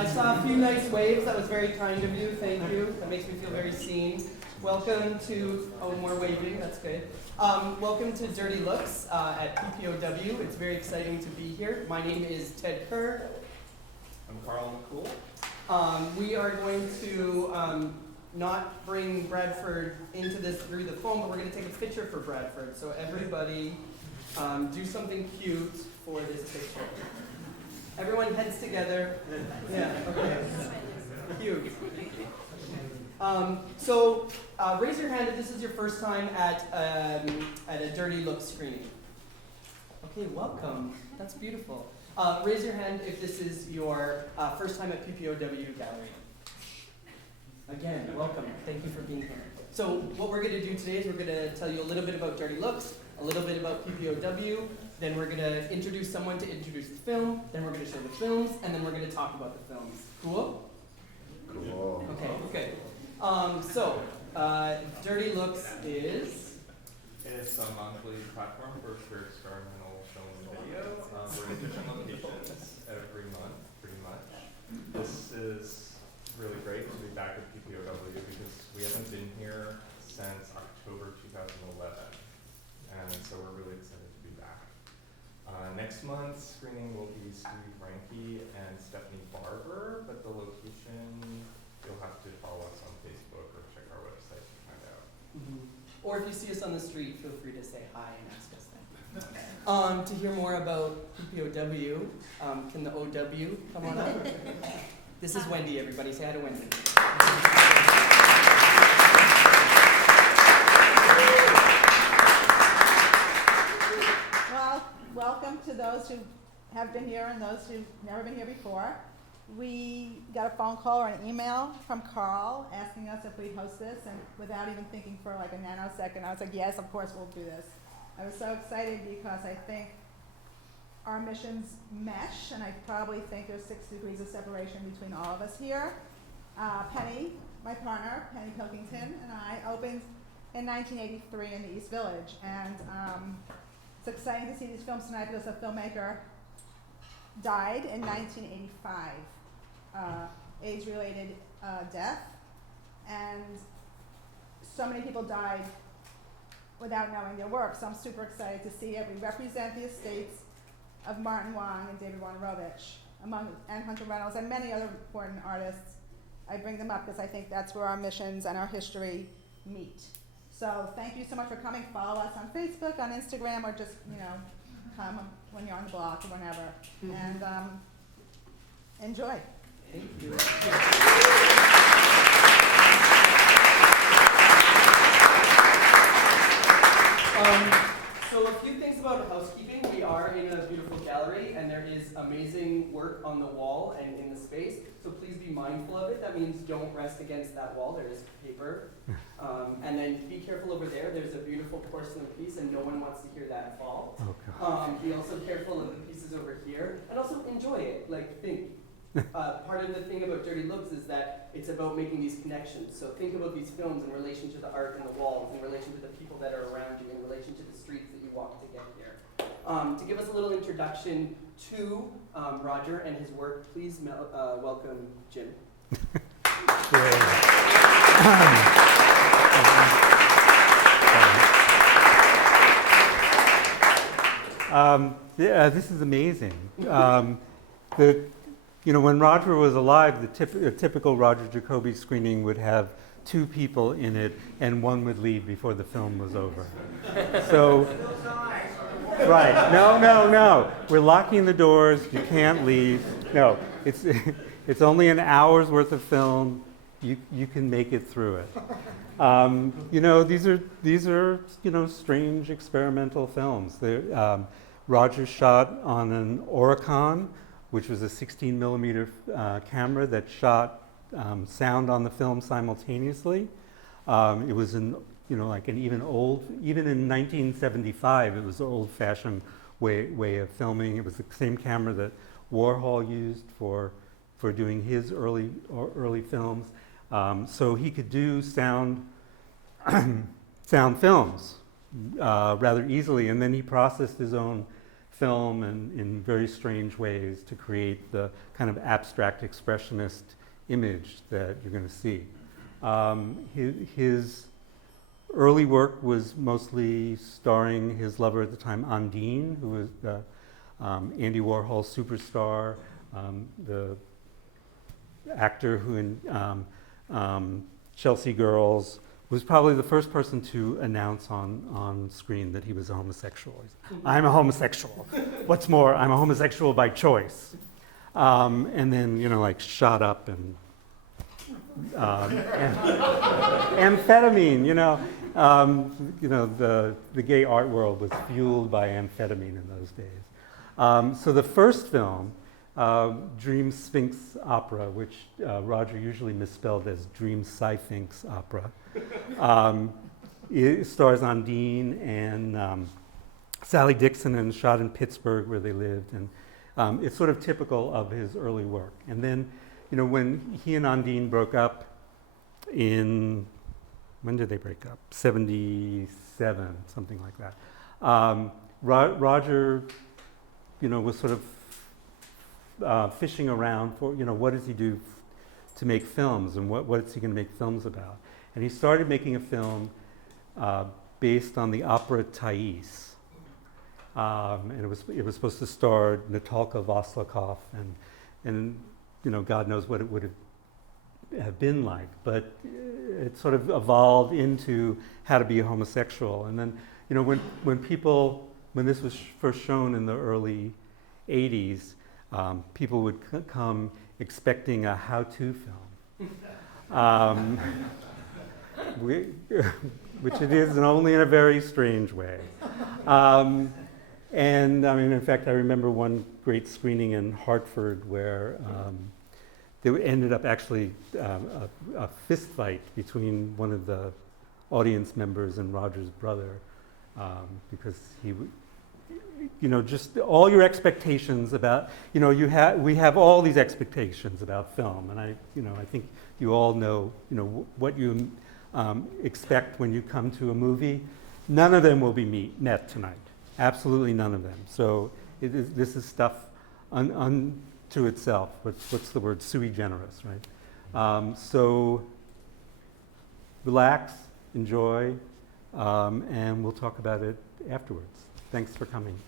I saw a few nice waves. That was very kind of you. Thank you. That makes me feel very seen. Welcome to, oh, more waving. That's good. Welcome to Dirty Looks at PPOW. It's very exciting to be here. My name is Ted Kerr. I'm Karl McCool. We are going to not bring Bradford into this through the phone, but we're going to take a picture for Bradford. So everybody do something cute for this picture. Everyone heads together. Yeah, okay. Cute. Raise your hand if this is your first time at a Dirty Look screening. Okay, welcome. That's beautiful. Raise your hand if this is your first time at PPOW Gallery. Again, welcome. Thank you for being here. So what we're going to do today is we're going to tell you a little bit about Dirty Looks, a little bit about PPOW, then we're going to introduce someone to introduce the film, then we're going to show the films, and then we're going to talk about the films. Cool? Cool. Okay, good. Dirty Looks is? It's a monthly platform for queer experimental film and video. We're in different locations every month, pretty much. This is really great to be back at PPOW because we haven't been here since October 2011. And so we're really excited to be back. Next month's screening will be Steve Ranke and Stephanie Barber, but the location, you'll have to follow us on Facebook or check our website to find out. Mm-hmm. Or if you see us on the street, feel free to say hi and ask us then. To hear more about PPOW, can the OW come on up? This is Wendy, everybody. Say hi to Wendy. Well, welcome to those who have been here and those who've never been here before. We got a phone call or an email from Karl asking us if we'd host this, and without even thinking for like a nanosecond, I was like, yes, of course we'll do this. I was so excited because I think our missions mesh, and I probably think there's 6 degrees of separation between all of us here. Penny, my partner, Penny Pilkington, and I opened in 1983 in the East Village, and it's exciting to see these films tonight because a filmmaker died in 1985, AIDS-related death, and so many people died without knowing their work, so I'm super excited to see it. We represent the estates of Martin Wong and David Wojnarowicz, and Hunter Reynolds, and many other important artists. I bring them up because I think that's where our missions and our history meet. So thank you so much for coming. Follow us on Facebook, on Instagram, or just, come when you're on the block or whenever. Mm-hmm. And enjoy. Thank you. So a few things about housekeeping. We are in a beautiful gallery, and there is amazing work on the wall and in the space. So please be mindful of it. That means don't rest against that wall. There is paper. And then be careful over there. There's a beautiful porcelain piece, and no one wants to hear that fall. Oh, Be also careful of the pieces over here, and also enjoy it. Like, think. Part of the thing about Dirty Looks is that it's about making these connections. So think about these films in relation to the art and the walls, in relation to the people that are around you, in relation to the streets that you walk to get here. To give us a little introduction to Roger and his work, please welcome Jim. This is amazing. When Roger was alive, a typical Roger Jacoby screening would have 2 people in it, and one would leave before the film was over. So, right? No. We're locking the doors. You can't leave. No, it's only an hour's worth of film. You can make it through it. These are strange experimental films. Roger shot on an Oricon, which was a 16 millimeter camera that shot sound on the film simultaneously. It was even in 1975, it was an old-fashioned way of filming. It was the same camera that Warhol used for doing his early films. So he could do sound films rather easily, and then he processed his own film in very strange ways to create the kind of abstract expressionist image that you're going to see. His early work was mostly starring his lover at the time, Undine, who was the Andy Warhol superstar, the actor who in Chelsea Girls was probably the first person to announce on screen that he was a homosexual. I'm a homosexual. What's more, I'm a homosexual by choice. And then, like shot up and amphetamine, the gay art world was fueled by amphetamine in those days. So the first film, Dream Sphinx Opera, which Roger usually misspelled as Dream Sci-Finx Opera, it stars Undine and Sally Dixon and shot in Pittsburgh where they lived. And it's sort of typical of his early work. And then, when he and Undine broke up when did they break up? 77, something like that. Roger, was sort of fishing around for, what does he do to make films and what is he going to make films about? And he started making a film based on the opera Thais. And it was supposed to star Natalka Voslakov and God knows what it would have been like. But it sort of evolved into how to be a homosexual. And then, when this was first shown in the early 80s, people would come expecting a how-to film, which it is, and only in a very strange way. And in fact, I remember one great screening in Hartford where there ended up actually a fist fight between one of the audience members and Roger's brother, because he just all your expectations about, we have all these expectations about film, and I think you all know, what you expect when you come to a movie. None of them will be met tonight. Absolutely none of them. So this is stuff unto itself. What's the word? Sui generis, right? So relax, enjoy, and we'll talk about it afterwards. Thanks for coming.